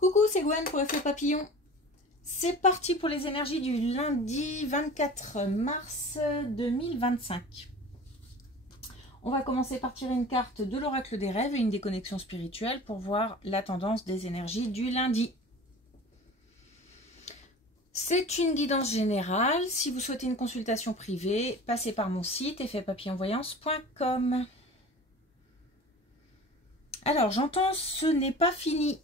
Coucou, c'est Gwen pour Effet Papillon. C'est parti pour les énergies du lundi 24 mars 2025. On va commencer par tirer une carte de l'oracle des rêves et une des connexions spirituelles pour voir la tendance des énergies du lundi. C'est une guidance générale. Si vous souhaitez une consultation privée, passez par mon site effetpapillonvoyance.com. Alors, j'entends ce n'est pas fini.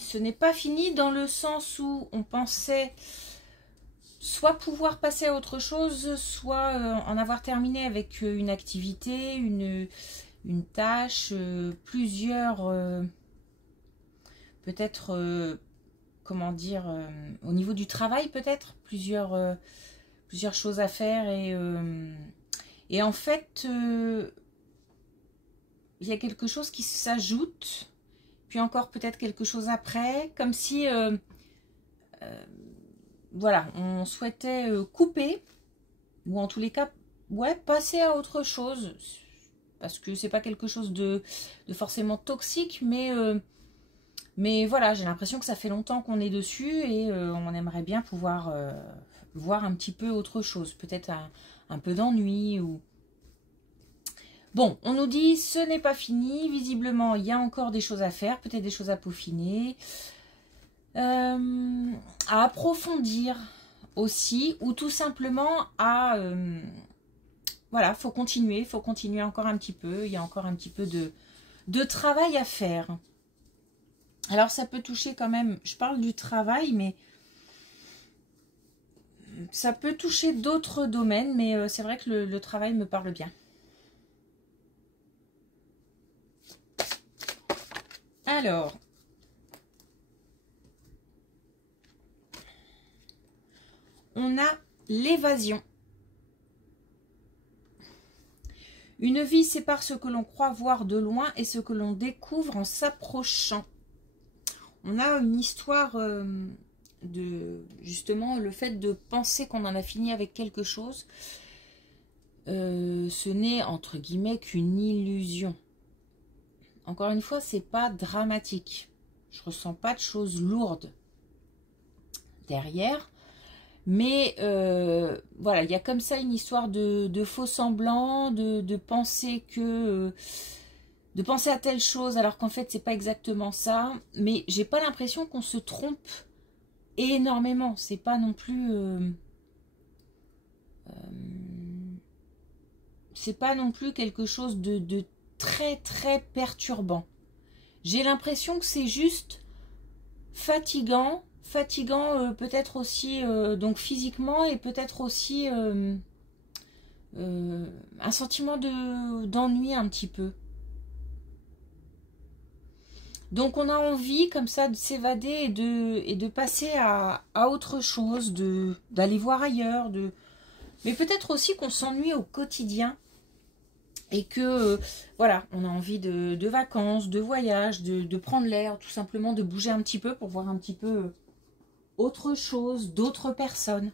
Ce n'est pas fini dans le sens où on pensait soit pouvoir passer à autre chose, soit en avoir terminé avec une activité, une tâche, plusieurs, peut-être, comment dire, au niveau du travail peut-être, plusieurs choses à faire et en fait, il y a quelque chose qui s'ajoute. Puis encore peut-être quelque chose après, comme si, voilà, on souhaitait couper, ou en tous les cas, ouais, passer à autre chose, parce que c'est pas quelque chose de forcément toxique, mais voilà, j'ai l'impression que ça fait longtemps qu'on est dessus, et on aimerait bien pouvoir voir un petit peu autre chose, peut-être un peu d'ennui, ou... Bon, on nous dit ce n'est pas fini, visiblement il y a encore des choses à faire, peut-être des choses à peaufiner, à approfondir aussi, ou tout simplement à... voilà, faut continuer encore un petit peu, il y a encore un petit peu de travail à faire. Alors ça peut toucher quand même, je parle du travail, mais ça peut toucher d'autres domaines, mais c'est vrai que le travail me parle bien. Alors, on a l'évasion. Une vie sépare ce que l'on croit voir de loin et ce que l'on découvre en s'approchant. On a une histoire de, justement, le fait de penser qu'on en a fini avec quelque chose. Ce n'est, entre guillemets, qu'une illusion. Encore une fois, c'est pas dramatique. Je ressens pas de choses lourdes derrière. Mais voilà, il y a comme ça une histoire de faux semblants, de penser que... de penser à telle chose alors qu'en fait, c'est pas exactement ça. Mais j'ai pas l'impression qu'on se trompe énormément. C'est pas non plus... c'est pas non plus quelque chose de très très perturbant. J'ai l'impression que c'est juste fatigant peut-être aussi donc physiquement et peut-être aussi un sentiment d'ennui un petit peu. Donc on a envie comme ça de s'évader et de passer à autre chose, d'aller voir ailleurs, mais peut-être aussi qu'on s'ennuie au quotidien. Et que, voilà, on a envie de vacances, de voyages, de prendre l'air, tout simplement de bouger un petit peu pour voir un petit peu autre chose, d'autres personnes.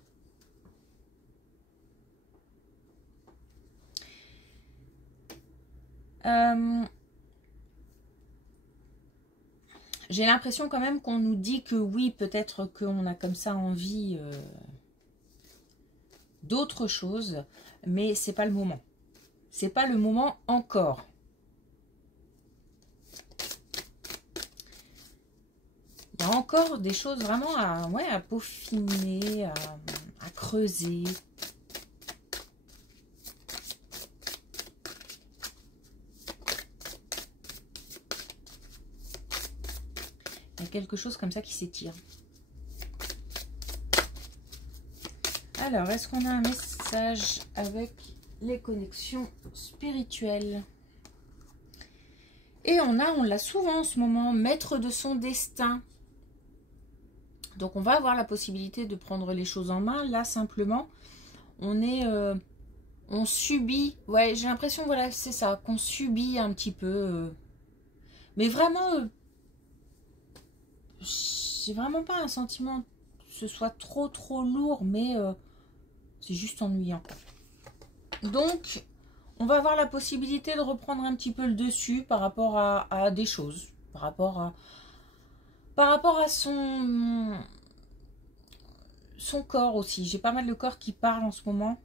J'ai l'impression quand même qu'on nous dit que oui, peut-être qu'on a comme ça envie d'autre chose, mais c'est pas le moment. C'est pas le moment encore. Il y a encore des choses vraiment à peaufiner, à creuser. Il y a quelque chose comme ça qui s'étire. Alors, est-ce qu'on a un message avec les connexions spirituelles? Et on l'a souvent en ce moment, maître de son destin. Donc on va avoir la possibilité de prendre les choses en main. Là simplement, on subit. Ouais, j'ai l'impression, voilà, c'est ça, qu'on subit un petit peu. Mais vraiment, j'ai vraiment pas un sentiment que ce soit trop lourd, mais c'est juste ennuyant. Donc, on va avoir la possibilité de reprendre un petit peu le dessus par rapport à des choses. par rapport à son corps aussi. J'ai pas mal de corps qui parlent en ce moment.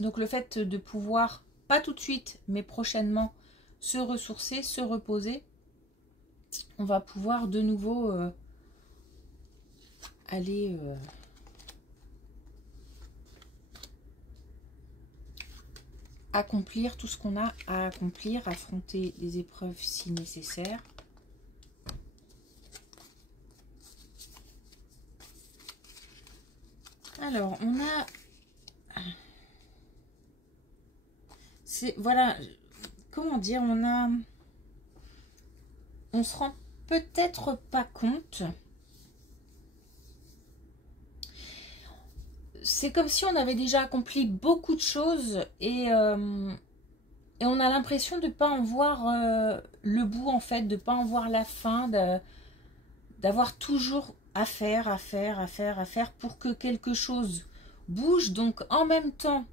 Donc le fait de pouvoir, pas tout de suite, mais prochainement, se ressourcer, se reposer, on va pouvoir de nouveau aller accomplir tout ce qu'on a à accomplir, affronter des épreuves si nécessaire. Alors, on a... Voilà, comment dire, on se rend peut-être pas compte. C'est comme si on avait déjà accompli beaucoup de choses et on a l'impression de ne pas en voir le bout, en fait, de ne pas en voir la fin, d'avoir toujours à faire pour que quelque chose bouge. Donc, en même temps,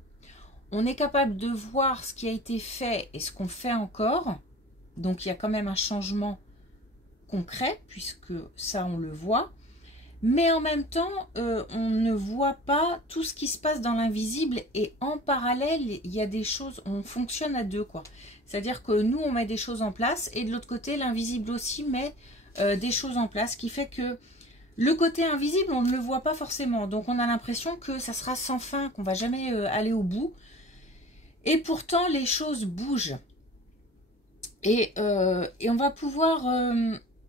on est capable de voir ce qui a été fait et ce qu'on fait encore. Donc, il y a quand même un changement concret, puisque ça, on le voit. Mais en même temps, on ne voit pas tout ce qui se passe dans l'invisible. Et en parallèle, il y a des choses, on fonctionne à deux, quoi. C'est-à-dire que nous, on met des choses en place. Et de l'autre côté, l'invisible aussi met des choses en place. Ce qui fait que le côté invisible, on ne le voit pas forcément. Donc, on a l'impression que ça sera sans fin, qu'on ne va jamais aller au bout. Et pourtant, les choses bougent. Et on va pouvoir...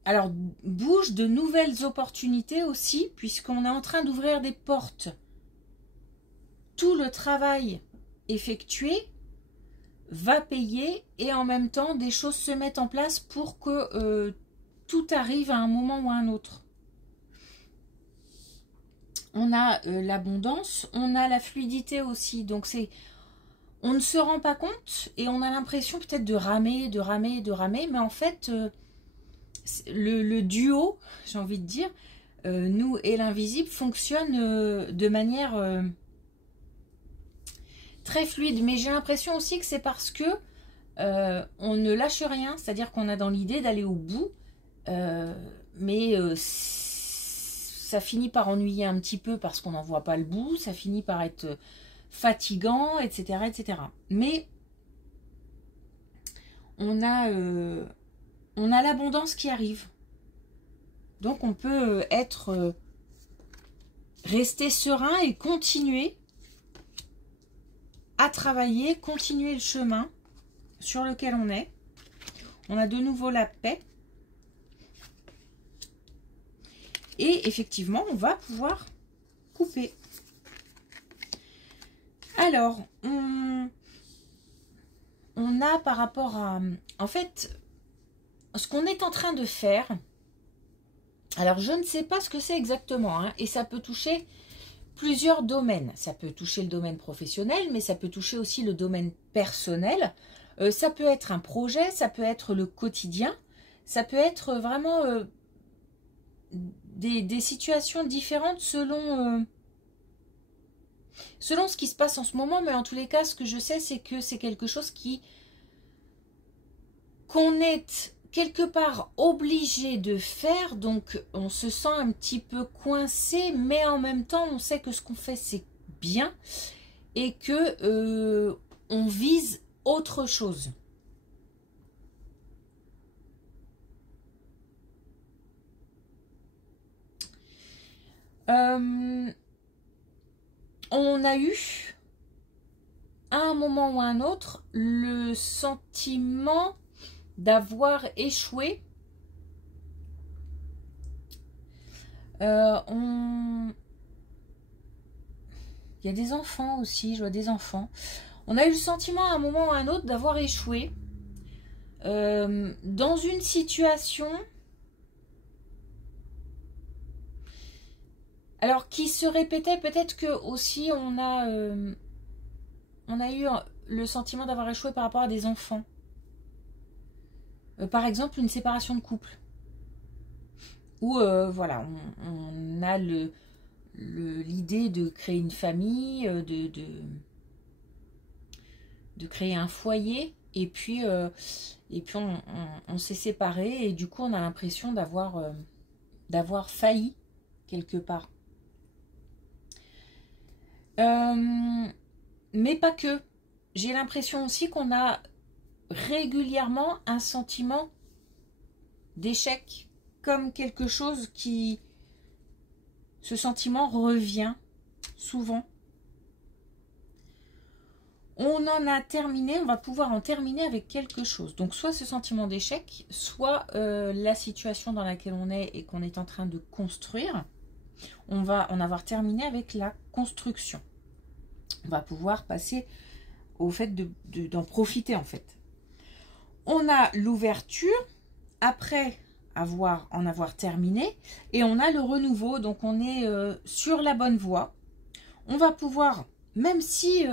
alors, bougent de nouvelles opportunités aussi, puisqu'on est en train d'ouvrir des portes. Tout le travail effectué va payer et en même temps, des choses se mettent en place pour que tout arrive à un moment ou à un autre. On a l'abondance, on a la fluidité aussi. Donc, on ne se rend pas compte et on a l'impression peut-être de ramer, mais en fait, le duo, j'ai envie de dire, nous et l'invisible, fonctionne de manière très fluide. Mais j'ai l'impression aussi que c'est parce que on ne lâche rien, c'est-à-dire qu'on a dans l'idée d'aller au bout, mais ça finit par ennuyer un petit peu parce qu'on n'en voit pas le bout, ça finit par être fatigant, etc., etc. Mais on a l'abondance qui arrive. Donc on peut rester serein et continuer à travailler, continuer le chemin sur lequel on est. On a de nouveau la paix. Et effectivement, on va pouvoir couper. Alors, on a par rapport à... En fait, ce qu'on est en train de faire... Alors, je ne sais pas ce que c'est exactement, hein, et ça peut toucher plusieurs domaines. Ça peut toucher le domaine professionnel, mais ça peut toucher aussi le domaine personnel. Ça peut être un projet, ça peut être le quotidien, ça peut être vraiment des situations différentes selon ce qui se passe en ce moment. Mais en tous les cas, ce que je sais, c'est que c'est quelque chose qu'on est quelque part obligé de faire. Donc, on se sent un petit peu coincé, mais en même temps, on sait que ce qu'on fait, c'est bien et que on vise autre chose. On a eu, à un moment ou à un autre, le sentiment d'avoir échoué. Il y a des enfants aussi, je vois des enfants. On a eu le sentiment à un moment ou à un autre d'avoir échoué dans une situation... Alors, qui se répétait, peut-être que aussi on a eu le sentiment d'avoir échoué par rapport à des enfants. Par exemple, une séparation de couple. Où, voilà, on a l'idée de créer une famille, de de créer un foyer, et puis on s'est séparés, et du coup on a l'impression d'avoir failli quelque part. Mais pas que. J'ai l'impression aussi qu'on a régulièrement un sentiment d'échec, comme quelque chose qui... Ce sentiment revient souvent. On en a terminé, on va pouvoir en terminer avec quelque chose. Donc soit ce sentiment d'échec, soit la situation dans laquelle on est et qu'on est en train de construire. On va en avoir terminé avec la construction. On va pouvoir passer au fait d'en profiter en fait. On a l'ouverture après en avoir terminé, et on a le renouveau, donc on est sur la bonne voie. On va pouvoir, même si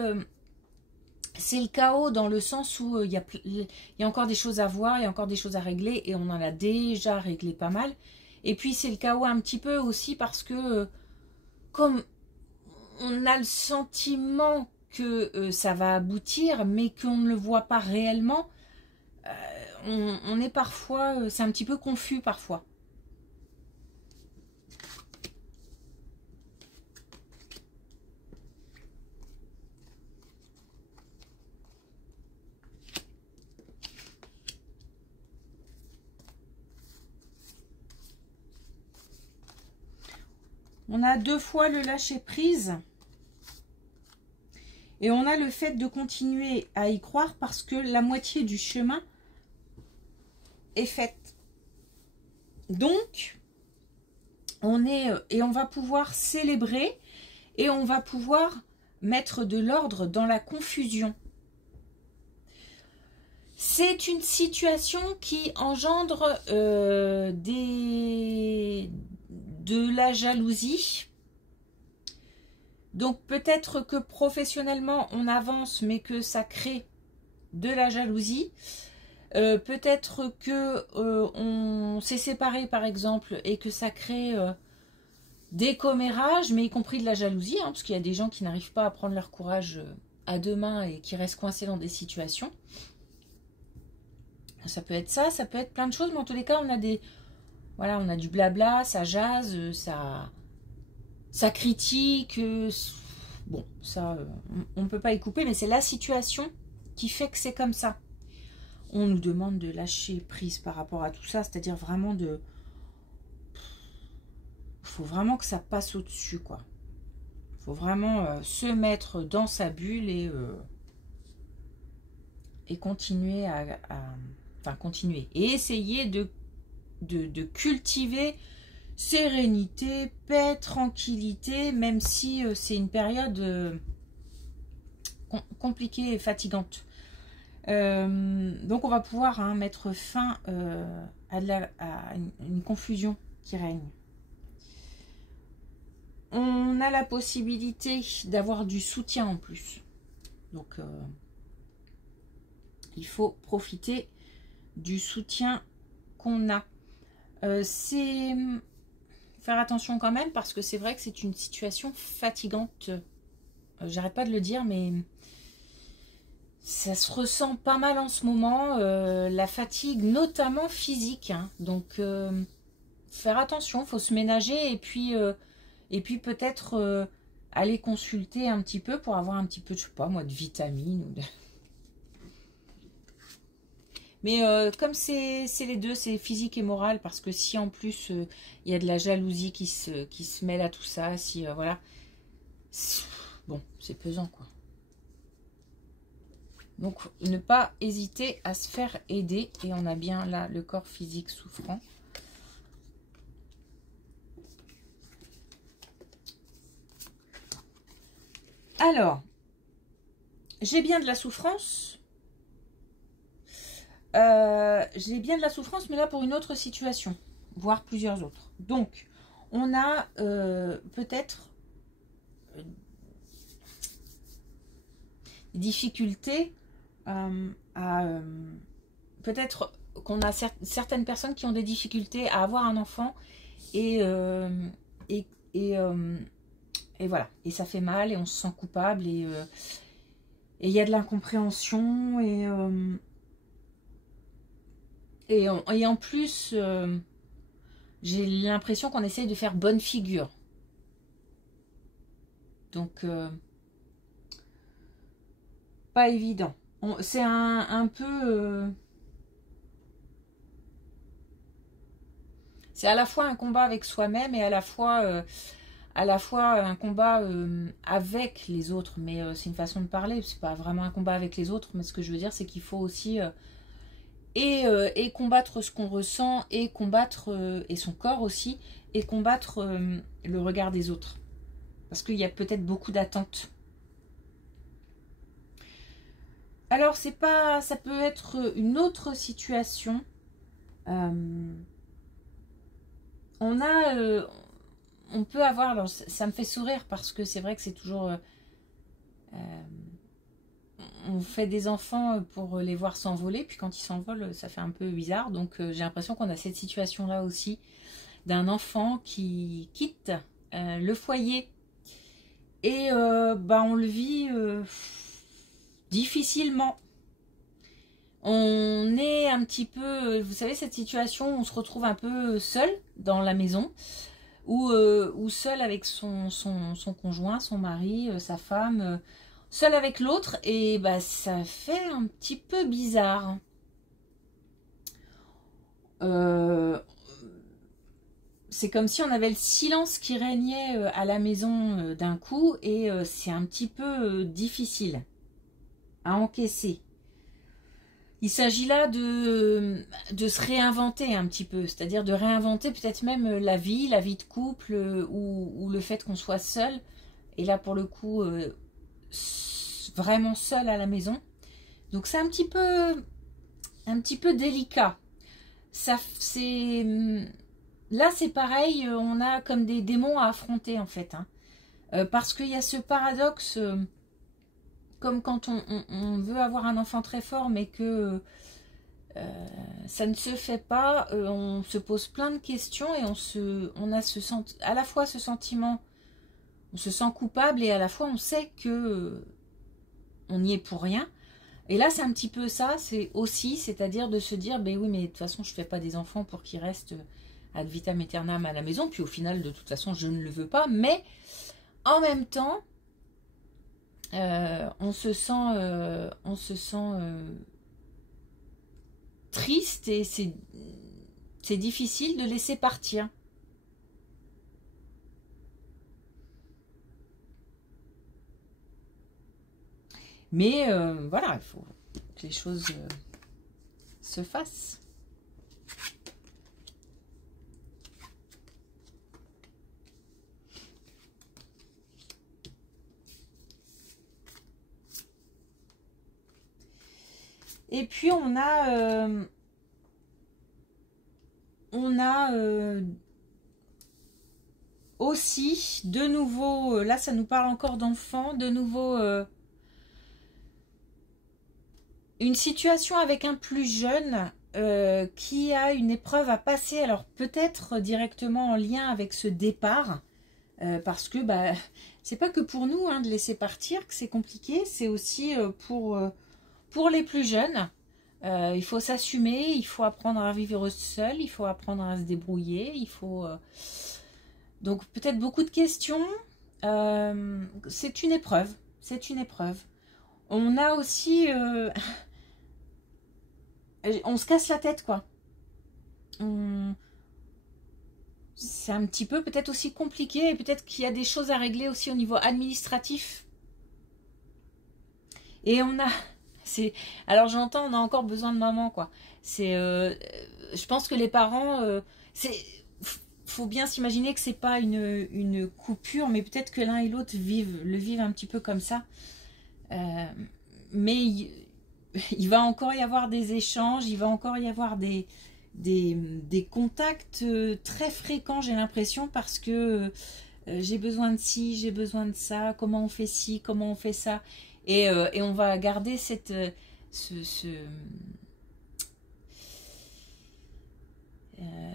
c'est le chaos dans le sens où il y a encore des choses à voir, il y a encore des choses à régler, et on en a déjà réglé pas mal. Et puis c'est le chaos un petit peu aussi parce que comme on a le sentiment que ça va aboutir, mais qu'on ne le voit pas réellement, on est parfois, c'est un petit peu confus parfois. On a 2 fois le lâcher prise. Et on a le fait de continuer à y croire parce que la moitié du chemin est faite. Donc, on va pouvoir célébrer et on va pouvoir mettre de l'ordre dans la confusion. C'est une situation qui engendre de la jalousie. Donc peut-être que professionnellement on avance mais que ça crée de la jalousie. Peut-être que on s'est séparé par exemple et que ça crée des commérages, mais y compris de la jalousie, hein, parce qu'il y a des gens qui n'arrivent pas à prendre leur courage à deux mains et qui restent coincés dans des situations. Ça peut être ça peut être plein de choses, mais en tous les cas on a on a du blabla, ça jase, ça critique, bon, ça, on ne peut pas y couper, mais c'est la situation qui fait que c'est comme ça. On nous demande de lâcher prise par rapport à tout ça, c'est-à-dire vraiment il faut vraiment que ça passe au-dessus, quoi. Il faut vraiment se mettre dans sa bulle et continuer continuer. Et essayer de cultiver sérénité, paix, tranquillité, même si c'est une période compliquée et fatigante. Donc on va pouvoir mettre fin à une confusion qui règne. On a la possibilité d'avoir du soutien en plus. Donc il faut profiter du soutien qu'on a. C'est faire attention quand même parce que c'est vrai que c'est une situation fatigante. J'arrête pas de le dire, mais ça se ressent pas mal en ce moment, la fatigue notamment physique, hein. Donc faire attention, faut se ménager et puis peut-être aller consulter un petit peu pour avoir un petit peu, je sais pas moi, de vitamines ou de... Mais comme c'est les deux, c'est physique et moral, parce que si en plus il y a de la jalousie qui se mêle à tout ça, si voilà, bon, c'est pesant quoi. Donc ne pas hésiter à se faire aider, et on a bien là le corps physique souffrant. Alors, j'ai bien de la souffrance. J'ai bien de la souffrance, mais là pour une autre situation, voire plusieurs autres. Donc, on a peut-être des difficultés peut-être qu'on a certaines personnes qui ont des difficultés à avoir un enfant et voilà, et ça fait mal et on se sent coupable Et il y a de l'incompréhension et en plus, j'ai l'impression qu'on essaye de faire bonne figure. Donc, pas évident. C'est un peu... c'est à la fois un combat avec soi-même et à la fois un combat avec les autres. Mais c'est une façon de parler. C'est pas vraiment un combat avec les autres. Mais ce que je veux dire, c'est qu'il faut aussi... et combattre ce qu'on ressent, et combattre... et son corps aussi, et combattre le regard des autres. Parce qu'il y a peut-être beaucoup d'attentes. Alors, c'est pas... ça peut être une autre situation. On peut avoir... alors, ça me fait sourire parce que c'est vrai que c'est toujours... on fait des enfants pour les voir s'envoler, puis quand ils s'envolent, ça fait un peu bizarre. Donc, j'ai l'impression qu'on a cette situation-là aussi, d'un enfant qui quitte le foyer. Et on le vit difficilement. On est un petit peu, vous savez, cette situation où on se retrouve un peu seul dans la maison, ou seul avec son conjoint, son mari, sa femme, seul avec l'autre, et ça fait un petit peu bizarre. C'est comme si on avait le silence qui régnait à la maison d'un coup, et c'est un petit peu difficile à encaisser. Il s'agit là de se réinventer un petit peu, c'est-à-dire de réinventer peut-être même la vie de couple, ou le fait qu'on soit seul, et là pour le coup vraiment seul à la maison. Donc c'est un petit peu délicat. Là c'est pareil, on a comme des démons à affronter en fait, hein. Parce qu'il y a ce paradoxe, comme quand on veut avoir un enfant très fort, mais que ça ne se fait pas, on se pose plein de questions, et on a à la fois ce sentiment, on se sent coupable, et à la fois on sait que on n'y est pour rien. Et là c'est un petit peu ça, c'est-à-dire de se dire, ben oui, mais de toute façon je ne fais pas des enfants pour qu'ils restent ad vitam aeternam à la maison, puis au final de toute façon je ne le veux pas, mais en même temps on se sent triste, et c'est difficile de laisser partir. Mais voilà, il faut que les choses se fassent. Et puis on a aussi de nouveau, là ça nous parle encore d'enfants, de nouveau une situation avec un plus jeune qui a une épreuve à passer, alors peut-être directement en lien avec ce départ, parce que c'est pas que pour nous de laisser partir que c'est compliqué, c'est aussi pour les plus jeunes. Il faut s'assumer, il faut apprendre à vivre seul, il faut apprendre à se débrouiller, il faut... Donc peut-être beaucoup de questions. C'est une épreuve, c'est une épreuve. On a aussi... on se casse la tête, quoi. C'est un petit peu peut-être aussi compliqué, et peut-être qu'il y a des choses à régler aussi au niveau administratif. Et on a... Alors j'entends, on a encore besoin de maman, quoi. Je pense que les parents, faut bien s'imaginer que c'est pas une coupure, mais peut-être que l'un et l'autre le vivent un petit peu comme ça. Mais il va encore y avoir des échanges, il va encore y avoir des contacts très fréquents, j'ai l'impression, parce que j'ai besoin de ci, j'ai besoin de ça, comment on fait ci, comment on fait ça. Et on va garder ce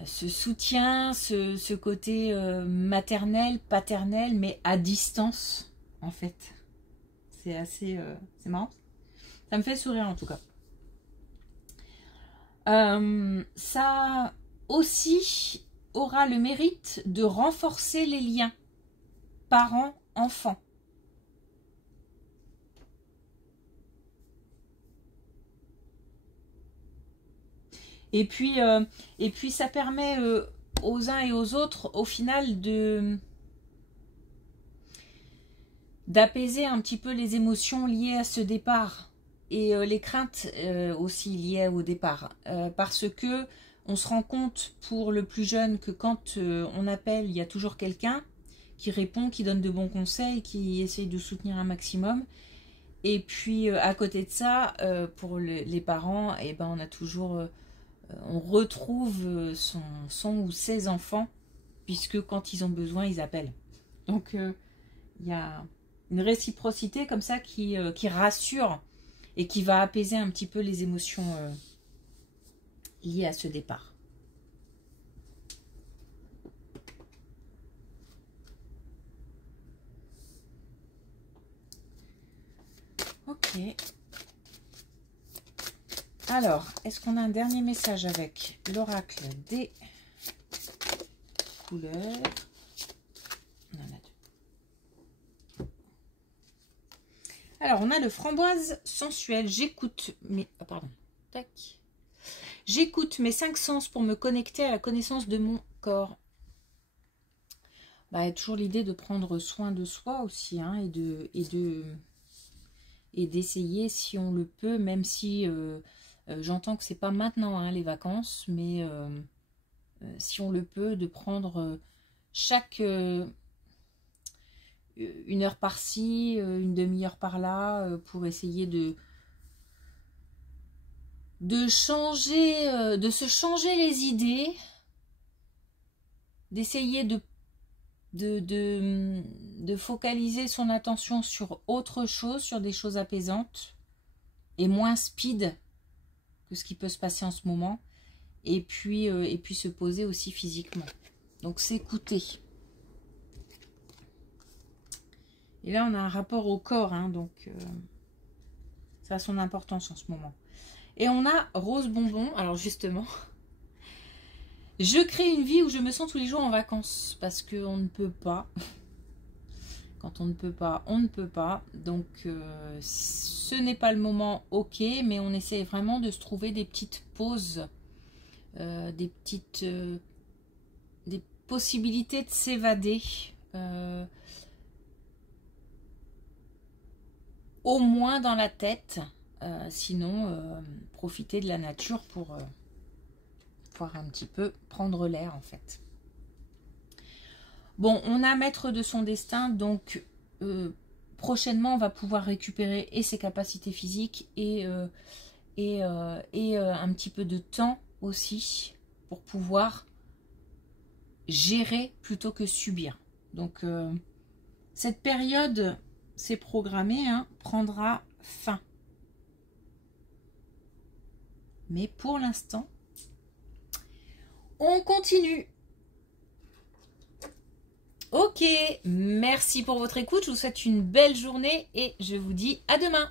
soutien, ce côté maternel, paternel, mais à distance, en fait. C'est assez... c'est marrant. Ça me fait sourire en tout cas. Ça aussi aura le mérite de renforcer les liens parents-enfants. Et puis ça permet aux uns et aux autres, au final, d'apaiser un petit peu les émotions liées à ce départ et les craintes aussi liées au départ. Parce que on se rend compte pour le plus jeune que quand on appelle, il y a toujours quelqu'un qui répond, qui donne de bons conseils, qui essaye de soutenir un maximum. Et puis à côté de ça, pour les parents, eh ben, on a toujours... on retrouve son ou ses enfants, puisque quand ils ont besoin, ils appellent. Donc, il y a une réciprocité comme ça qui rassure et qui va apaiser un petit peu les émotions liées à ce départ. Ok. Alors, est-ce qu'on a un dernier message avec l'oracle des couleurs? On en a deux. Alors, on a le framboise sensuel. J'écoute mes... Ah, pardon. Tac. J'écoute mes 5 sens pour me connecter à la connaissance de mon corps. Bah, il y a toujours l'idée de prendre soin de soi aussi, hein, et d'essayer si on le peut, même si... j'entends que c'est pas maintenant hein, les vacances, mais si on le peut, de prendre chaque une heure par-ci, une demi-heure par-là, pour essayer de changer, de se changer les idées, d'essayer de focaliser son attention sur autre chose, sur des choses apaisantes et moins speed que ce qui peut se passer en ce moment, et puis se poser aussi physiquement. Donc s'écouter. Et là on a un rapport au corps, hein, donc ça a son importance en ce moment. Et on a Rose Bonbon. Alors justement, je crée une vie où je me sens tous les jours en vacances, parce qu'on ne peut pas. Quand on ne peut pas, on ne peut pas. Donc, ce n'est pas le moment, ok, mais on essaie vraiment de se trouver des petites pauses, des possibilités de s'évader, au moins dans la tête, sinon profiter de la nature pour pouvoir un petit peu prendre l'air en fait. Bon, on a maître de son destin, donc prochainement on va pouvoir récupérer et ses capacités physiques et un petit peu de temps aussi pour pouvoir gérer plutôt que subir. Donc cette période, c'est programmé, hein, prendra fin. Mais pour l'instant, on continue. Ok, merci pour votre écoute, je vous souhaite une belle journée et je vous dis à demain.